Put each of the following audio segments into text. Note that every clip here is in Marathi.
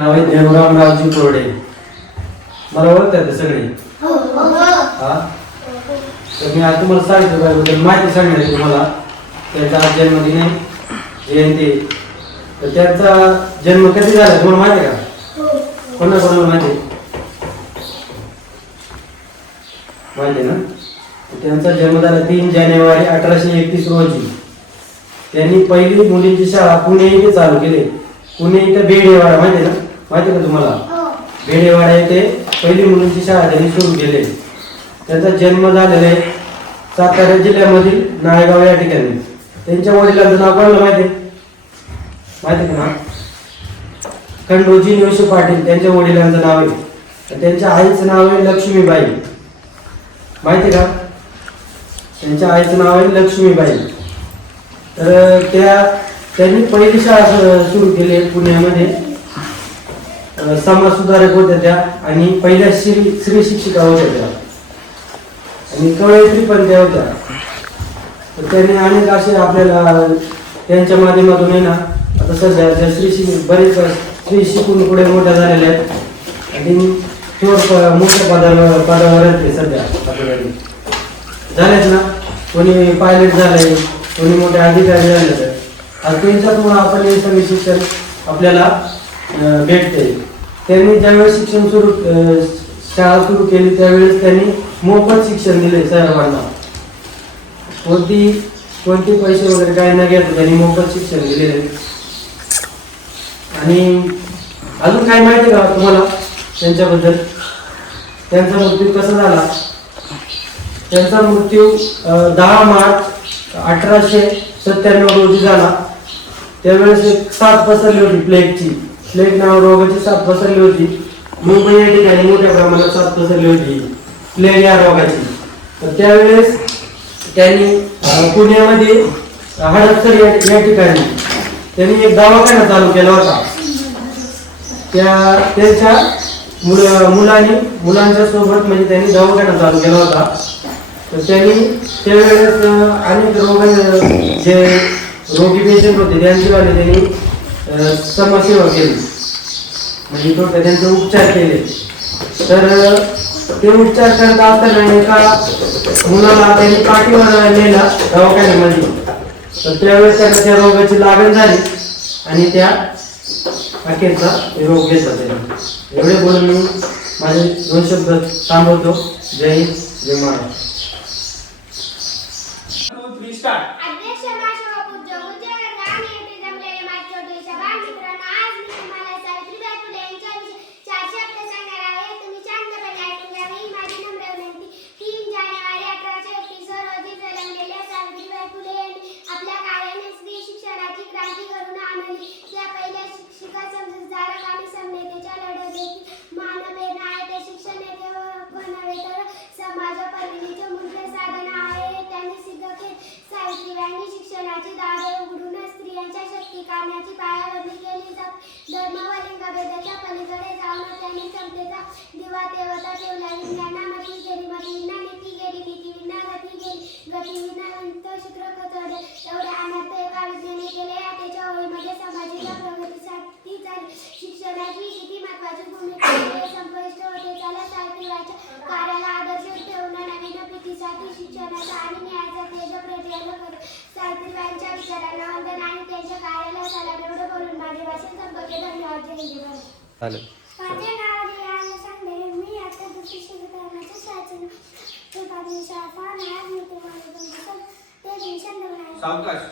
नाव आहे देवरामरावजी कोरडे. मला ओळखतात ते सगळे. हा तर मी आज तुम्हाला सांगितलं माहिती सांगणार आहे तुम्हाला. त्यांचा आज जन्मदिन आहे जयंती. तर त्यांचा जन्म कधी झाला तुम्हाला माहिती आहे का? कोणा कोणाला माहिती? माहिती ना? त्यांचा जन्म झाला तीन जानेवारी अठराशे एकतीस रोजी. त्यांनी पहिली मुलींची शाळा पुणे इथे चालू केली. पुणे इथे बेडेवाडा माहिती ना? माहिती आहे का तुम्हाला? बेडेवाडा येथे पहिली मुलींची शाळा त्यांनी सुरू केली. त्यांचा जन्म झालेला आहे सातारा जिल्ह्यामधील नायगाव या ठिकाणी. त्यांच्या वडिलांचं नाव कोणाला माहिती आहे? माहिती का? ना खंडोजी निवशी पाटील त्यांच्या वडिलांचं नाव आहे. त्यांच्या आईचं नाव आहे लक्ष्मीबाई. माहिती आहे का? त्यांच्या आईचं नाव आहे लक्ष्मीबाई. तर त्या त्यांनी पहिली शाळा सुरू केली पुण्यामध्ये. समाज सुधारक होत्या त्या आणि पहिल्या श्री श्री शिक्षिका होत्या त्या. आणि कवयित्री पण त्या होत्या. तर त्यांनी अनेक असे आपल्याला त्यांच्या माध्यमातून आहे ना आता सध्या ज्या श्री शिक बरेच स्त्री शिकून पुढे मोठ्या झालेल्या आहेत. आणि थोडं प- मोठ्या पदावर पदावर आहेत सध्या आपल्याकडे. झालेत ना कोणी पायलट झालंय कोणी मोठे अधिकारी झाले तर त्यांच्यातून आपण हे सगळे शिक्षण आपल्याला भेटते. त्यांनी ज्यावेळेस शिक्षण सुरू अं, शाळा सुरू केली त्यावेळेस त्यांनी मोफत शिक्षण दिले सर्वांना कोणती कोणते पैसे वगैरे काही न घेता त्यांनी मोफत शिक्षण दिलेले आणि अजून काय माहिती का तुम्हाला त्यांच्याबद्दल? त्यांचा मृत्यू कसा झाला? त्यांचा मृत्यू दहा मार्च अठराशे सत्त्याण्णव रोजी झाला. त्यावेळेस एक साथ पसरली होती प्लेगची प्लेग नाव रोगाची साथ पसरली होती. मुंबई या ठिकाणी मोठ्या प्रमाणात साथ पसरली होती. प्लेग या रोगाची. तर त्यावेळेस त्यांनी पुण्यामध्ये हडपसर या ठिकाणी त्यांनी एक दवाखाना चालू केला होता. त्या त्यांच्या मुल मुलांनी मुलांच्या सोबत म्हणजे त्यांनी दवाखाना चालू केला होता. तर त्यांनी त्यावेळेस अनेक रोग जे रोगी पेशंट होते त्यांचीवाले त्यांनी समाजसेवा केली. म्हणजे थोडक्यात त्यांचे उपचार केले. तर ते उपचार करत असताना एका मुलाला त्यांनी पाठीवर नेला दवाखान्यामध्ये. तर त्यावेळेस त्यांना त्या रोगाची लागण झाली आणि त्या अखेरचा रोग घेतला त्याला एवढे बोलून मी माझे दोन शब्द थांबवतो. जय हिंद जय महाराष्ट्र अध्यक्ष माशा पूज्य उद्योजक आणि येथे जमलेले माझे छोटे सभा मित्रांनो आज मी तुम्हाला सावित्रीबाई फुले यांच्याविषयी चार शब्द सांगणार आहे तुम्ही शांतपणे ऐकून घ्यावे ही माझी नम्र विनंती तीन जानेवारी अठराशे एकतीस रोजी जन्मलेल्या सावित्रीबाई फुले यांनी आपल्या कार्याने स्त्री शिक्षणाची क्रांती घडून आणली त्या पहिल्या शिक्षिका समजूतदारक आणि समतेच्या लढत देखील मानवेन आहे ते शिक्षण नेते व नव्हे तर समाज परिणीचे मूल्य साधन आहे त्यांनी सिद्ध केले सावित्रीबाईंनी शिक्षणाची दारे उघडून स्त्रियांच्या शक्तीकरणाची पायाभरणी केली जात धर्म व लिंगभेदाच्या पलीकडे जाऊन त्यांनी समतेचा विना नीती गेली नीती विना गती गेली गती विना अंत एवढे अनर्थ केले त्याच्या ओळीमध्ये समाजाच्या प्रगतीसाठी झाली शिक्षणाची किती महत्वाची भूमिका होते त्याला सावित्रीबाईच्या कार्याला आदर्श ठेवून नवीन पिढीसाठी शिक्षणाचा आणि न्यायाचा तेज प्रयत्न करत सावित्रीबाईंच्या विचारांना वंदन आणि त्यांच्या कार्याला सलाम एवढं करून माझे भाषण संपवले धन्यवाद जय चालेल माझे नाव रियान सांगले मी आता दुसरी शिकवण्याच्या शाळेचे ते पाचवी शाळा नाही मी तुम्हाला तुमचं ते दिवशी बनाय सावकाश.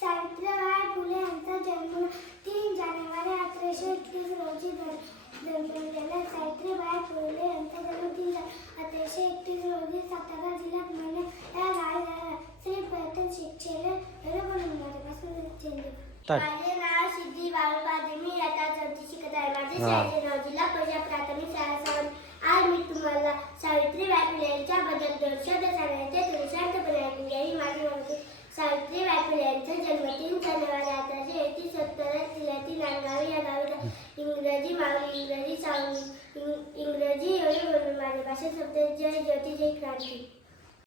सावित्रीबाई फुले यांचा जन्म तीन जानेवारी अठराशे एकतीस रोजी झाला. जन्मलेल्या सावित्रीबाई फुले यांचा जन्म तीन अठराशे एकतीस रोजी सातारा जिल्ह्यात महिने या गावी श्री पर्यटन शिक्षण म्हणून. माझे नाव सिद्धी बाळूपादे मी आता चौथी शिकत आहे माझे हा. शाळेचे नाव जिल्हा परिषद प्राथमिक शाळा सवन आज मी तुम्हाला सावित्रीबाई फुले यांच्याबद्दल दोन शब्द सांगायचे तुम्ही शांतपणे ऐकून घ्या ही माझी माहिती सावित्रीबाई फुले यांचा जन्म तीन जानेवारी अठराशे एकतीस सत्तर जिल्ह्यातील नांदगाव या गावी झाला. इंग्रजी मावली इंग्रजी सावली इंग- इंग्रजी एवढे बोलून माझ्या भाषेत शब्द जय ज्योती जय क्रांती